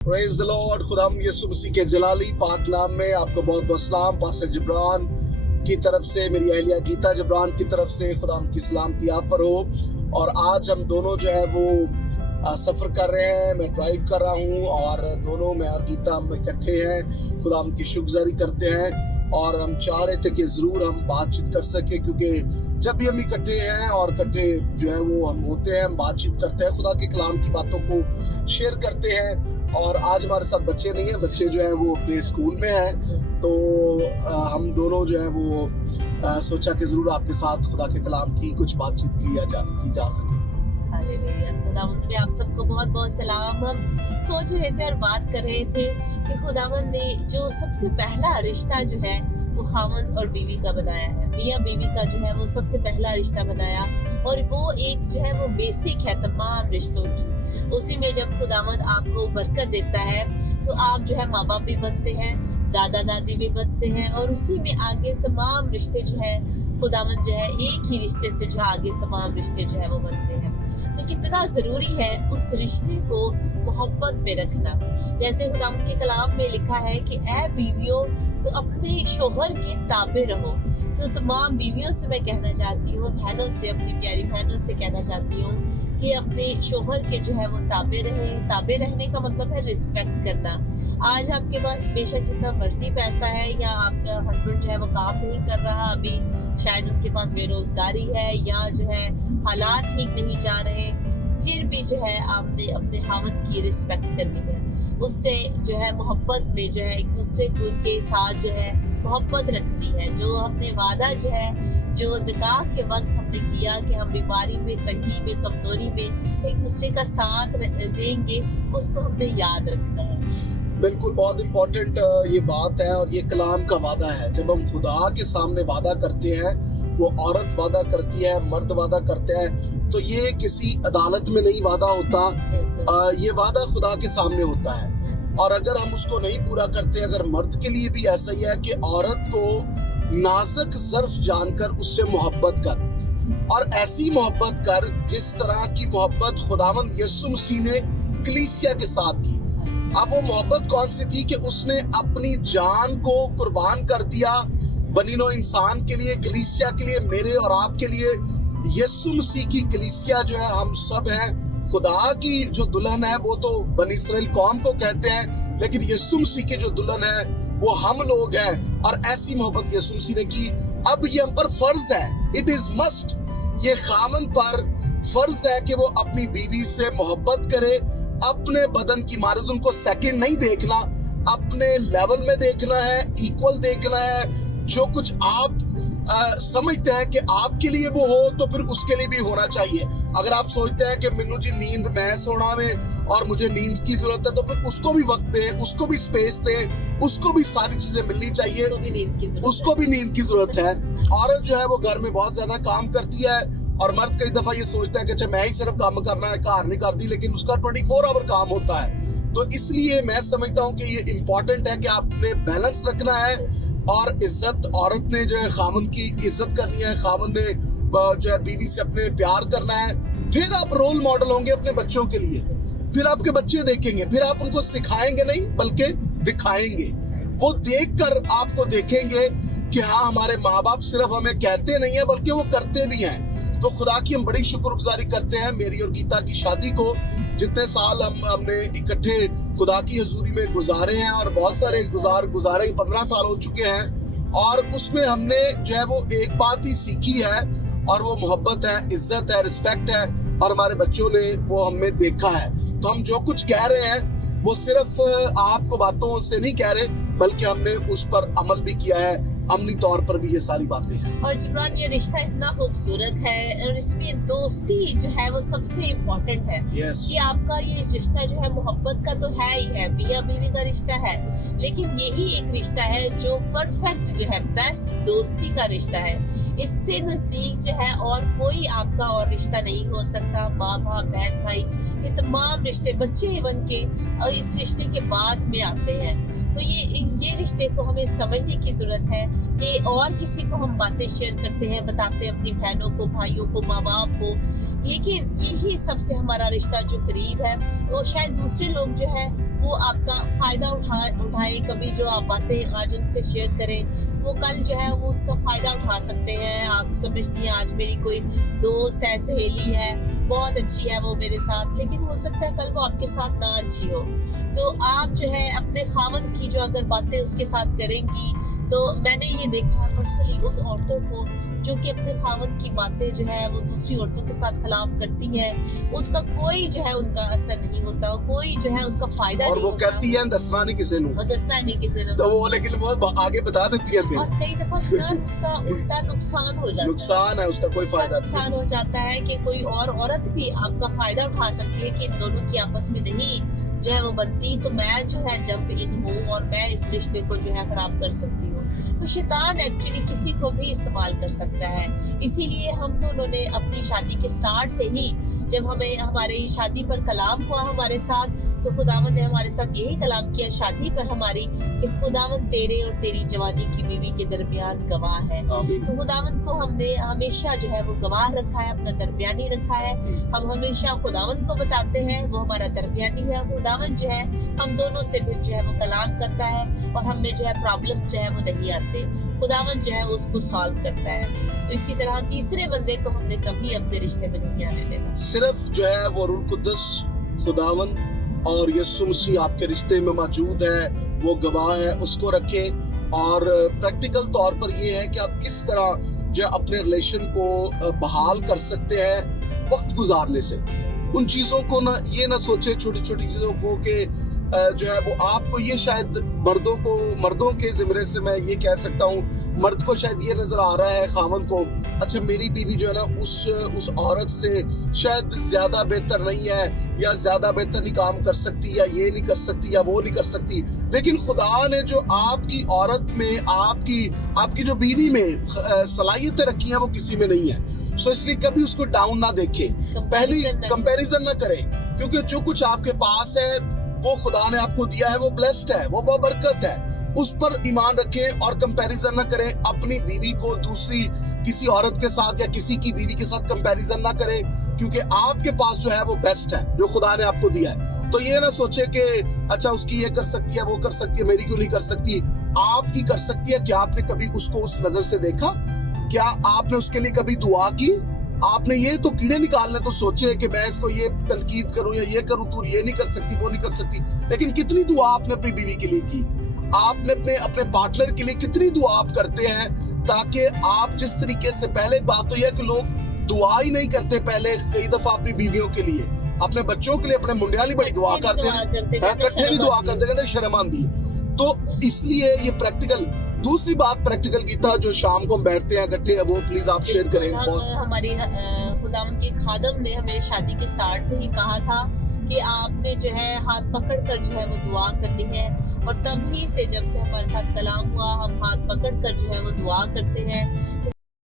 Praise the Lord. खुदाम यीशु मसीह के जलाली पाक नाम में आपको बहुत बहुत सलाम। पास्टर जिब्रान की तरफ से, मेरी अहलिया गीता जिब्रान की तरफ से खुदाम की सलामती आप पर हो। और आज हम दोनों जो है वो सफ़र कर रहे हैं। मैं ड्राइव कर रहा हूँ और दोनों मैं और गीता हम इकट्ठे हैं, खुदाम की शुक्रगुजारी करते हैं। और हम चाह रहे थे कि ज़रूर हम बातचीत कर सके, क्योंकि जब भी हम इकट्ठे हैं और इकट्ठे जो है वो हम होते हैं, हम बातचीत करते हैं, खुदा के कलाम की बातों को शेयर करते हैं। और आज हमारे साथ बच्चे नहीं हैं, बच्चे जो है वो अपने स्कूल में हैं। तो हम दोनों जो है वो सोचा कि ज़रूर आपके साथ खुदा के कलाम की कुछ बातचीत की जा सके। हालेलुया। खुदावंद में आप सबको बहुत बहुत सलाम। हम सोच रहे थे और बात कर रहे थे कि खुदावंद ने जो सबसे पहला रिश्ता जो है वो खामद और बीवी का बनाया है, मियाँ बीवी का जो है वो सबसे पहला रिश्ता बनाया। और वो एक जो है वो बेसिक है तमाम रिश्तों की। उसी में जब खुदावंद आपको बरकत देता है तो आप जो है माँ बाप भी बनते हैं, दादा दादी भी बनते हैं, और उसी में आगे तमाम रिश्ते जो है खुदावंद जो है एक ही रिश्ते से जो आगे तमाम रिश्ते जो है वो बनते हैं। तो कितना जरूरी है उस रिश्ते को मोहब्बत में रखना। जैसे खुदावंद के कलाम में लिखा है कि ऐ बीवियों तो अपने शोहर के ताबे रहो। तो तमाम बीवियों से मैं कहना चाहती हूँ, बहनों से, अपनी प्यारी बहनों से कहना चाहती हूँ कि अपने शोहर के जो है वो ताबे रहे। ताबे रहने का मतलब है रिस्पेक्ट करना। आज आपके पास बेशक जितना मर्जी पैसा है या आपका हस्बैंड जो है वो काम नहीं कर रहा, अभी शायद उनके पास बेरोजगारी है या जो है हालात ठीक नहीं जा रहे, फिर भी जो है आपने अपने हावत की रिस्पेक्ट करनी है। उससे जो है मोहब्बत में जो है एक दूसरे के साथ जो है मोहब्बत रखनी है। जो हमने वादा जो है, जो निकाह के वक्त हमने किया कि हम बीमारी में, तंगी में, कमजोरी में एक दूसरे का साथ देंगे, उसको हमने याद रखना है। बिल्कुल, बहुत इम्पोर्टेंट ये बात है और ये कलाम का वादा है। जब हम खुदा के सामने वादा करते हैं, वो औरत वादा करती है, मर्द वादा करते हैं, तो ये किसी अदालत में नहीं वादा होता, ये वादा खुदा के सामने होता है। और अगर हम उसको नहीं पूरा करते, अगर मर्द के लिए भी ऐसा ही है कि औरत को नाजुक ज़र्फ जानकर उससे मोहब्बत कर, और ऐसी मोहब्बत कर जिस तरह की मोहब्बत खुदावंद यीशु मसीह ने कलीसिया के साथ की। अब वो मोहब्बत कौन सी थी कि उसने अपनी जान को कुर्बान कर दिया बनीनो इंसान के लिए, कलीसिया के लिए, मेरे और आपके लिए। यीशु मसीह की कलीसिया जो है हम सब हैं। खुदा की जो दुल्हन है वो तो बनी इस्राएल कौम को कहते हैं, लेकिन यीशु मसीह की जो दुल्हन है वो हम लोग हैं। और ऐसी मोहब्बत यीशु मसीह ने की। अब ये हम पर फर्ज है, इट इज मस्ट, ये खामन पर फर्ज है कि वो अपनी बीवी से मोहब्बत करे। अपने बदन की मारद उनको सेकंड नहीं देखना, अपने लेवल में देखना है, इक्वल देखना है। जो कुछ आप समझते हैं कि आपके लिए वो हो, तो फिर उसके लिए भी होना चाहिए। अगर आप सोचते हैं कि मिन्नू जी नींद मैं सोना में और मुझे नींद की जरूरत है, तो फिर उसको भी वक्त दें, उसको भी स्पेस दें, उसको भी सारी चीजें मिलनी चाहिए, उसको भी नींद की जरूरत है। औरत जो है वो घर में बहुत ज्यादा काम करती है और मर्द कई दफा ये सोचता है कि अच्छा मैं ही सिर्फ काम करना है, कार नहीं करती, लेकिन उसका 24 आवर काम होता है। तो इसलिए मैं समझता हूँ कि ये इम्पोर्टेंट है कि आपने बैलेंस रखना है। और इज्जत, औरत ने जो है खामन की इज्जत करनी है, खामन ने जो है बीवी से अपने प्यार करना है। फिर आप रोल मॉडल होंगे अपने बच्चों के लिए, फिर आपके बच्चे देखेंगे, फिर आप उनको सिखाएंगे नहीं बल्कि दिखाएंगे। वो देखकर आपको देखेंगे कि हाँ, हमारे माँ बाप सिर्फ हमें कहते नहीं है बल्कि वो करते भी हैं। तो खुदा की हम बड़ी शुक्रगुजारी करते हैं मेरी और गीता की शादी को। जितने साल हमने इकट्ठे खुदा की हजूरी में गुजारे हैं, और बहुत सारे गुजारे 15 साल हो चुके हैं, और उसमें हमने जो है वो एक बात ही सीखी है, और वो मोहब्बत है, इज्जत है, रिस्पेक्ट है। और हमारे बच्चों ने वो हमें देखा है। तो हम जो कुछ कह रहे हैं वो सिर्फ आपको बातों से नहीं कह रहे, बल्कि हमने उस पर अमल भी किया है, अमली तौर पर भी ये सारी बातें हैं। और जिब्रान, ये रिश्ता इतना खूबसूरत है और इसमें दोस्ती जो है वो सबसे इम्पोर्टेंट है। कि आपका ये रिश्ता जो है मोहब्बत का तो है ही है, मियाँ बीवी का रिश्ता है, लेकिन यही एक रिश्ता है जो परफेक्ट जो है, बेस्ट दोस्ती का रिश्ता है। इससे नजदीक जो है और कोई आपका और रिश्ता नहीं हो सकता। माँ बाप, बहन भाई, ये तमाम रिश्ते, बच्चे बन के और इस रिश्ते के बाद में आते हैं। तो ये रिश्ते को हमें समझने की जरूरत है कि और किसी को हम बातें शेयर करते हैं, बताते हैं अपनी बहनों को, भाइयों को, माँ बाप को, लेकिन यही सबसे हमारा रिश्ता जो करीब है वो शायद दूसरे लोग जो है وہ آپ کا فائدہ اٹھائے. کبھی جو آپ باتیں آج ان سے شیئر کریں وہ کل جو ہے وہ ان کا فائدہ اٹھا سکتے ہیں. آپ سمجھتی ہیں آج میری کوئی دوست ہے, سہیلی ہے, بہت اچھی ہے وہ میرے ساتھ, لیکن ہو سکتا ہے کل وہ آپ کے ساتھ نہ اچھی ہو. تو آپ جو ہے اپنے خاوند کی جو اگر باتیں اس کے ساتھ کریں گی, تو میں نے یہ دیکھا ہے پرسنلی ان عورتوں کو جو کہ اپنے خاوند کی باتیں جو ہے وہ دوسری عورتوں کے ساتھ خلاف کرتی ہیں, اس کا کوئی جو ہے ان کا اثر نہیں ہوتا, کوئی جو ہے اس کا فائدہ اور نہیں وہ ہوتا. کہتی ہیں دسنا نہیں کسی نے, وہ دستا ہی نہیں کسی نے, تو وہ لیکن وہ آگے بتا دیتی ہیں, اور پھر کئی دفعہ اس کا الٹا نقصان ہو جاتا ہے. نقصان ہے, اس کا کوئی اس کا فائدہ نہیں. نقصان ہو جاتا ہے کہ کوئی اور عورت بھی آپ کا فائدہ اٹھا سکتی ہے کہ ان دونوں کی آپس میں نہیں جو ہے وہ بنتی, تو میں جو ہے جمپ ان ہوں اور میں اس رشتے کو جو ہے خراب کر سکتی ہوں. تو شیطان ایکچولی کسی کو بھی استعمال کر سکتا ہے. اسی لیے ہم دونوں نے اپنی شادی کے سٹارٹ سے ہی جب ہمیں ہماری شادی پر کلام ہوا ہمارے ساتھ, تو خداوند نے ہمارے ساتھ یہی کلام کیا شادی پر ہماری کہ خداوند تیرے اور تیری جوانی کی بیوی کے درمیان گواہ ہے. آمین. تو خداوند کو ہم نے ہمیشہ جو ہے وہ گواہ رکھا ہے, اپنا درمیانی رکھا ہے. ہم ہمیشہ خداوند کو بتاتے ہیں, وہ ہمارا درمیانی ہے. خداوند جو ہے ہم دونوں سے پھر جو ہے وہ کلام کرتا ہے, اور ہم میں جو ہے پرابلمز جو ہے وہ نہیں آتے. خداوند جو ہے اس کو سالو کرتا ہے. تو اسی طرح تیسرے بندے کو ہم نے کبھی اپنے رشتے میں نہیں آنے دینا. صرف جو ہے وہ روح القدس, خداوند اور یسوع مسیح آپ کے رشتے میں موجود ہے, وہ گواہ ہے, اس کو رکھیں. اور پریکٹیکل طور پر یہ ہے کہ آپ کس طرح جو اپنے ریلیشن کو بحال کر سکتے ہیں وقت گزارنے سے. ان چیزوں کو نہ یہ نہ سوچے, چھوٹی چھوٹی چیزوں کو, کہ جو ہے وہ آپ کو یہ شاید مردوں کے زمرے سے میں یہ کہہ سکتا ہوں, مرد کو شاید یہ نظر آ رہا ہے خاوند کو, اچھا میری بیوی جو ہے نا اس عورت سے شاید زیادہ بہتر نہیں ہے, یا زیادہ بہتر نہیں کام کر سکتی, یا یہ نہیں کر سکتی, یا وہ نہیں کر سکتی. لیکن خدا نے جو آپ کی عورت میں, آپ کی جو بیوی میں صلاحیتیں رکھی ہیں وہ کسی میں نہیں ہے. سو اس لیے کبھی اس کو ڈاؤن نہ دیکھیں, پہلی کمپیریزن نہ کریں, کیونکہ جو کچھ آپ کے پاس ہے وہ خدا نے آپ کو دیا ہے, وہ بلیسڈ ہے, وہ برکت ہے. اس پر ایمان رکھیں اور کمپیریزن نہ کریں. اپنی بیوی کو دوسری کسی عورت کے ساتھ یا کسی کی بیوی کے ساتھ کمپیریزن نہ کریں, کیونکہ آپ کے پاس جو ہے وہ بیسٹ ہے جو خدا نے آپ کو دیا ہے. تو یہ نہ سوچے کہ اچھا اس کی یہ کر سکتی ہے, وہ کر سکتی ہے, میری کیوں نہیں کر سکتی. آپ کی کر سکتی ہے. کیا آپ نے کبھی اس کو اس نظر سے دیکھا؟ کیا آپ نے اس کے لیے کبھی دعا کی؟ آپ نے یہ تو کیڑے نکالنے تو سوچے کہ میں اس کو یہ تنقید کروں یا یہ کروں, تو یہ نہیں کر سکتی, وہ نہیں کر سکتی. لیکن کتنی دعا آپ نے اپنی بیوی کے لیے کی؟ آپ نے اپنے پارٹنر کے لیے کتنی دعا آپ کرتے ہیں؟ تاکہ آپ جس طریقے سے, پہلے بات تو یہ ہے کہ لوگ دعا ہی نہیں کرتے پہلے کئی دفعہ اپنی بیویوں کے لیے, اپنے بچوں کے لیے, اپنے منڈیالی بڑی دعا کرتے ہیں, کٹھے نہیں دعا کرتے, کہتے شرم آندی ہے. تو اس لیے یہ پریکٹیکل. دوسری بات پریکٹیکل کی تھا جو شام کو ہم بیٹھتے ہیں اکٹھے, وہ پلیز آپ شیئر کریں. ہماری خداوند کے خادم نے ہمیں شادی کے سٹارٹ سے ہی کہا تھا کہ آپ نے جو ہے ہاتھ پکڑ کر جو ہے وہ دعا کرنی ہے, اور تب ہی سے جب سے ہمارے ساتھ کلام ہوا ہم ہاتھ پکڑ کر جو ہے وہ دعا کرتے ہیں.